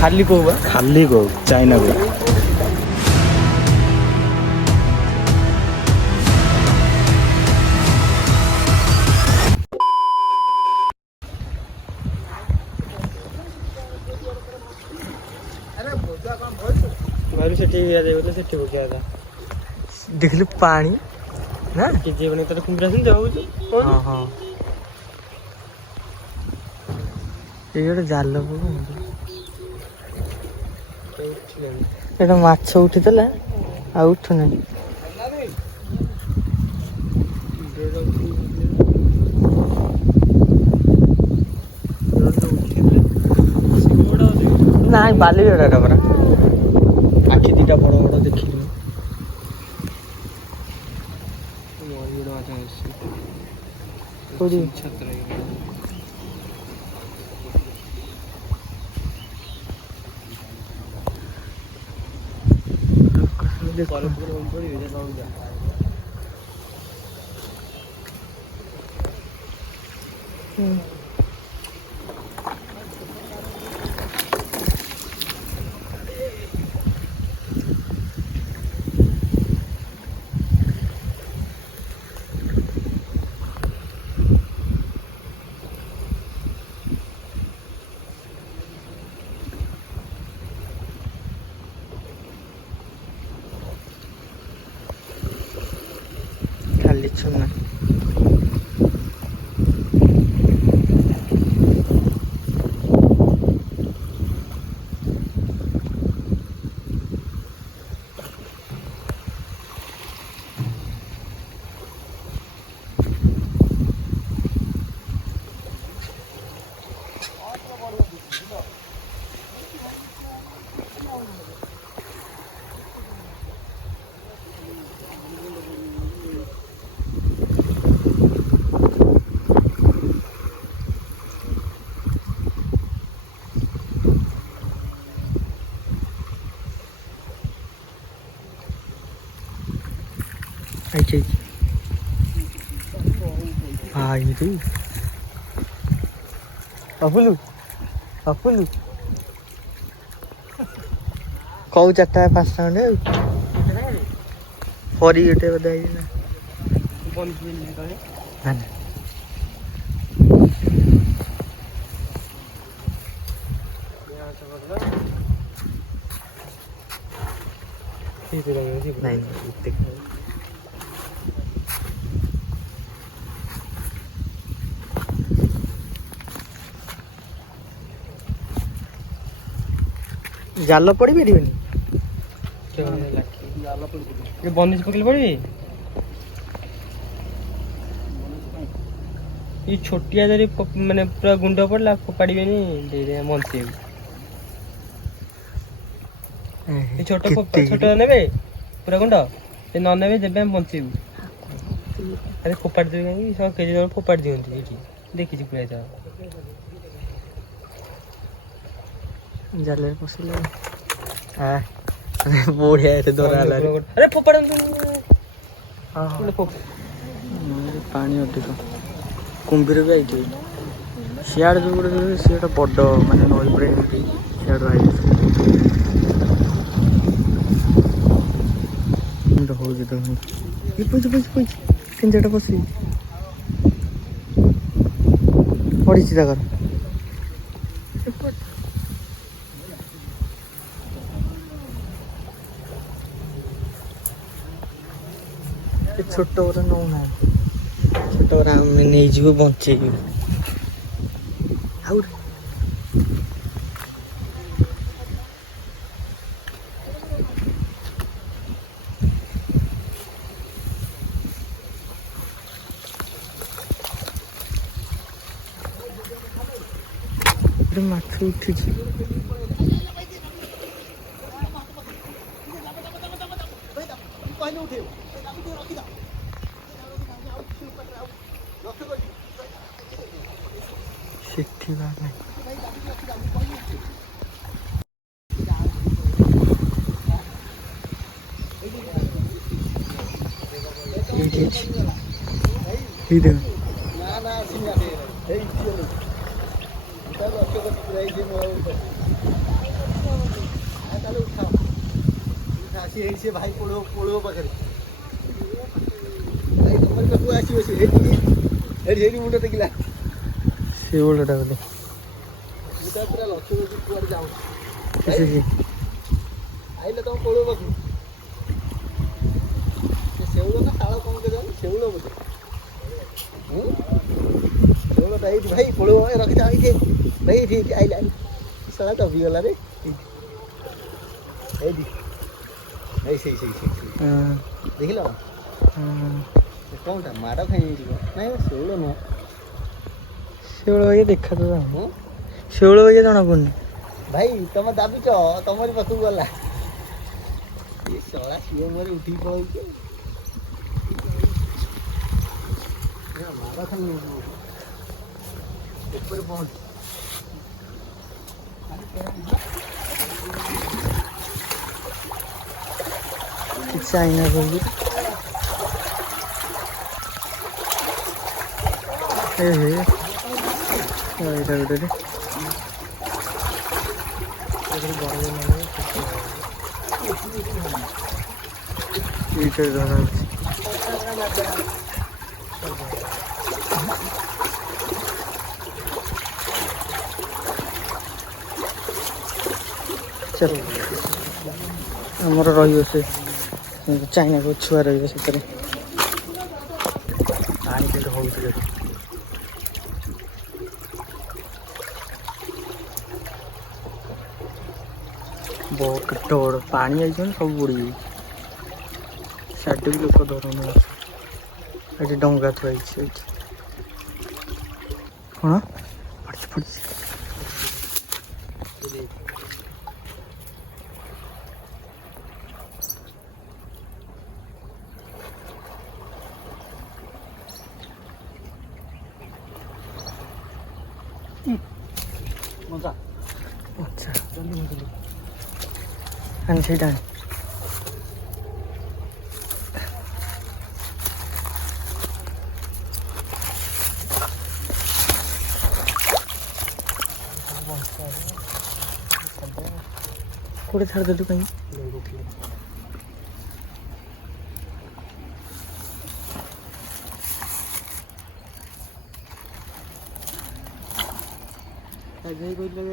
खाली को चाइना को देखलु पानी ना कि जीवन तो कुंबरा सुन जाऊ हां हां ये गोटे जाल पकड़ एटा माछ उठितला आ उठु नै ना बाली एटा परा आखि दीटा बड़ बड़ देखिलु कोडी छत्र खाली छुना अच्छा हाँ ये अपुलू अपुलू कौ चार्टा 5टा खंडे फरी गोटे बोधे नहीं जाल पड़ी पारिबनी बंदेज पकड़ पड़े ये छोटिया जरी माने पूरा गुंड पड़ला फोपाड़ी मनसे ये छोट नेबे पूरा गुंड से न नेबे जब मनसे अरे फोपाड़ी देवे कहीं सब केजी जन फोपाड़ी दियंती एठी देखि पूरा जा जाले पसले हां बढ़िया है दोरा अरे फोपाड़ हां पानी अधिक कुंभीर भी आईथि सियाड़ जो गुड़े सीटा बड़ माने नई पर सियाड़ आई हो जे तो ये पैसे तीन चारटा पसी पड़ी जाकर छोट बड़ा नौना छोट बड़ा नहीं जीव बचे माछ उठी सेठी बाबा ଏଇ ଦେଖ ଭାଇ ପୋଳ ପାଖରେ ତମର ପାଖକୁ ଆସିବ ସେ ସେଇଠି ମୁଣ୍ଡ ଦେଖିଲା ଶେଉଳଟା ବୋଧେ ମୁଁ ତ ପୁରା ଲକ୍ଷ୍ୟ କରୁଛି କୁଆଡ଼େ ଯାଉ ଆସିଛି ଆଇଲେ ତମ ପୋଳ ପାଖକୁ ସେ ଶେଉଳ ନା ଶାଳ କଣ କେଜାଣି ଶେଉଳ ବୋଧେ ଶେଉଳଟା ଏଇଠି ଭାଇ ପୋଳ ରଖିଥା ଏଇଠି ଭାଇ ଏଇଠି ଆଇଲେ ଶାଳା ଦବିଗଲା ରେ ଏଇଠି ଏଇ ସେଇ ଦେଖିଲ କଣଟା ମାଡ଼ ଖାଇଯିବ ନାଇଁ ଶେଉଳ ନୁହଁ ଶେଉଳ ବାଗିଆ ଦେଖାଯାଉ ଶେଉଳ ବାଗିଆ ଜଣା ପଡୁନି ଭାଇ ତମେ ଦାବିଛ ତମରି ପାଖକୁ ଗଲା ଏ ଶଳା ସିଏ ମୋର ଉଠିକି ପଳଉଛି ମାଡ଼ ଖାଇଯିବ ଉପରେ ପହଞ୍ଚ ଚାଇନା କହୁଛି ଏଇଟା ଗୋଟେ ଏଇଟା ଧରା ହଉଛି ଚାଲ ଆମର ରହିବ ସେ ଚାଇନାକୁ ଛୁଆ ରହିବ ସେଥିରେ ପାଣି କେତେ ହଉଛି ଦେଖ କେତେ ବଡ଼ ପାଣି ଆଇଛନ୍ତି ସବୁ ବୁଡ଼ିଯାଇଛି ସାଇଡ଼୍ ବି ଲୋକ ଧରୁନି ଏଠି ଡଙ୍ଗା ଥୁଆ ହେଇଛି ଏଇଠି କ'ଣ ପଡ଼ିଛି ମଜା ଆଚ୍ଛା ଜଲ୍ଦି ଆଣି ସେଇଟା କୋଉଠି ଛାଡ଼ିଦେଲୁ କାହିଁକି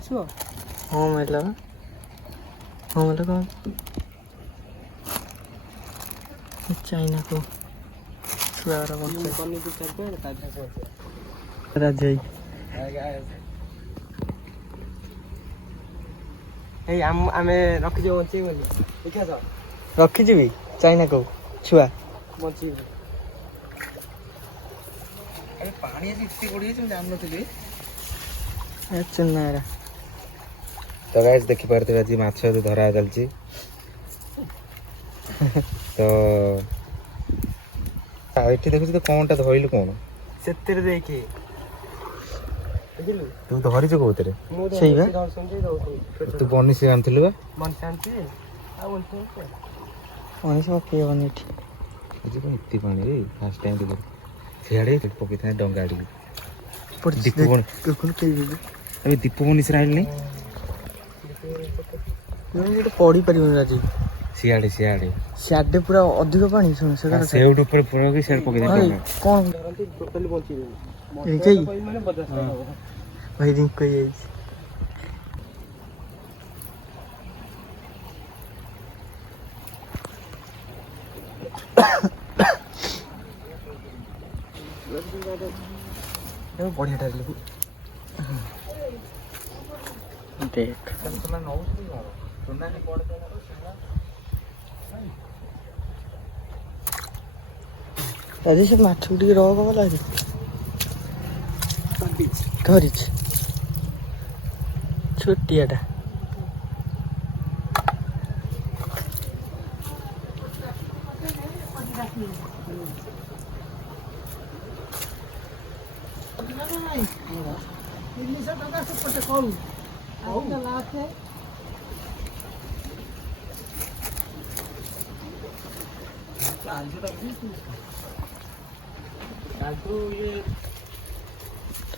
ଆସିବ ହଁ ମାରିଲା ହଁ ମାରିଲା କ'ଣ ଚାଇନାକୁ ଛୁଆର ରାଜି ଏଇ ଆମେ ରଖିଛୁ ବଞ୍ଚେଇ ବୋଲି ଦେଖିଆ ତ ରଖିଯିବି ଚାଇନାକୁ ଛୁଆ ବଞ୍ଚିବ ପାଣି ଆଜି ଏତେ ବଢ଼ିଯାଇଛି ମୁଁ ଜାଣିନଥିଲି ଚୁନା ଏରା ତ ଗାଇସ୍ ଦେଖିପାରୁଥିବେ ଆଜି ମାଛ ଧରା ଚାଲିଛି ତ ଏଠି ଦେଖୁଛୁ ତ କ'ଣଟା ଧରିଲୁ କ'ଣ ସେଥିରେ ଦେଖି ବୁଝିଲୁ ତୁ ଧରିଛୁ କୋଉଥିରେ ମୁଁ ସେଇ ବା ତୁ ବନିଶୀ ଆଣିଥିଲୁ ବା ବଂଶ ଆଣିଛି ଆଉ ବଂଶ ମଣିଷ ପକେଇ ହେବନି ଏଠି ଆଜି କ'ଣ ଏତେ ପାଣି ରେ ଫାର୍ଷ୍ଟ ଟାଇମ୍ ଦେଖ ସିଆଡ଼େ ପକେଇଥାଏ ଡଙ୍ଗା ଆଡ଼ିକି ଦୀପ ଏବେ ଦୀପ ବନିଶୀରେ ଆଣିଲି ଗୋଟେ ପଡ଼ିପାରିବନି ରାଜି ସିଆଡ଼େ ସିଆଡ଼େ ସିଆଡ଼େ ପୁରା ଅଧିକ ପାଣି ଶୁଣ ସେଇଠୁ ଉପରେ ପକେଇ ସିଆଡ଼େ ପକେଇଥାଏ କ'ଣ ଧରନ୍ତି ଟୋଟାଲି ବଞ୍ଚିବେନି ମାନେ 50 ଟଙ୍କା ହବ ଭାଇ ରିଙ୍କ ହେଇଯାଇଛି ବଢ଼ିଆଟା ଦେଖ ଆଜି ସେ ମାଛକୁ ଟିକେ ରହ କଣ ଲାଗେ ଧରିଛି ଛୋଟିଆଟା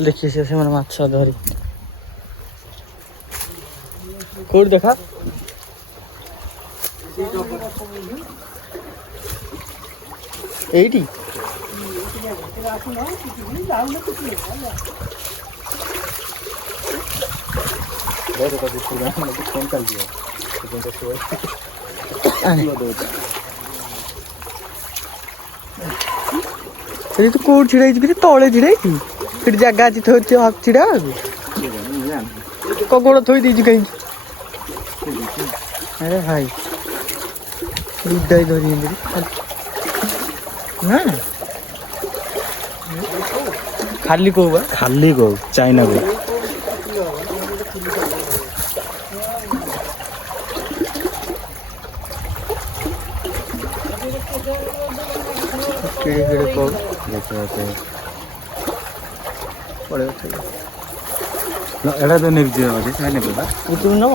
देखिए से मैंने माछ धरी कोड देखा एटी तो कोड छिड़ाई तले छिड़ाई फिर जगह अच्छी थोड़ी छिड़ा गोड़ थोड़ी दीजिए कहीं अरे भाई धरी ना खाली को चाइना को किड़े किड़े को एटा तो निर्जीव है चाइना को तुम नब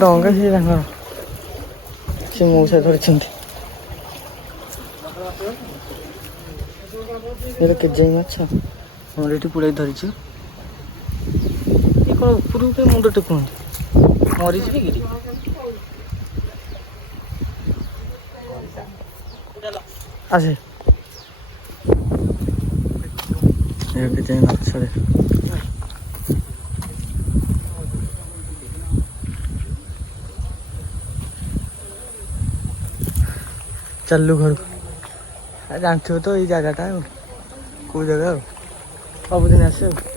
डंगा से मौसा धरी केजाई माछ हमर ये पुराई धरी कौन उपरू के मुंड टेकुंट मरी जी कि आसे केजाई माछ चलू घर जानते हो तो ये जगह कौ जगह सबुदिन आस